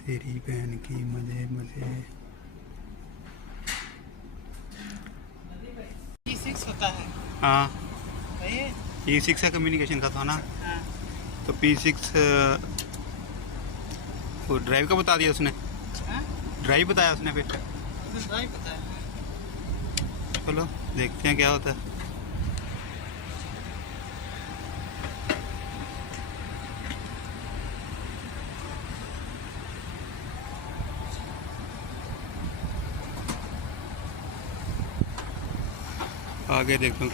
तेरी बहन की मजे मजे। E6 होता है हाँ, भाई। E6 का कम्युनिकेशन का था ना। हाँ। तो P6 वो ड्राइव का बता दिया उसने। हाँ? ड्राइव बताया उसने फिर। मुझे ड्राइव पता है। चलो देखते हैं क्या होता है। आगे देखता हूँ।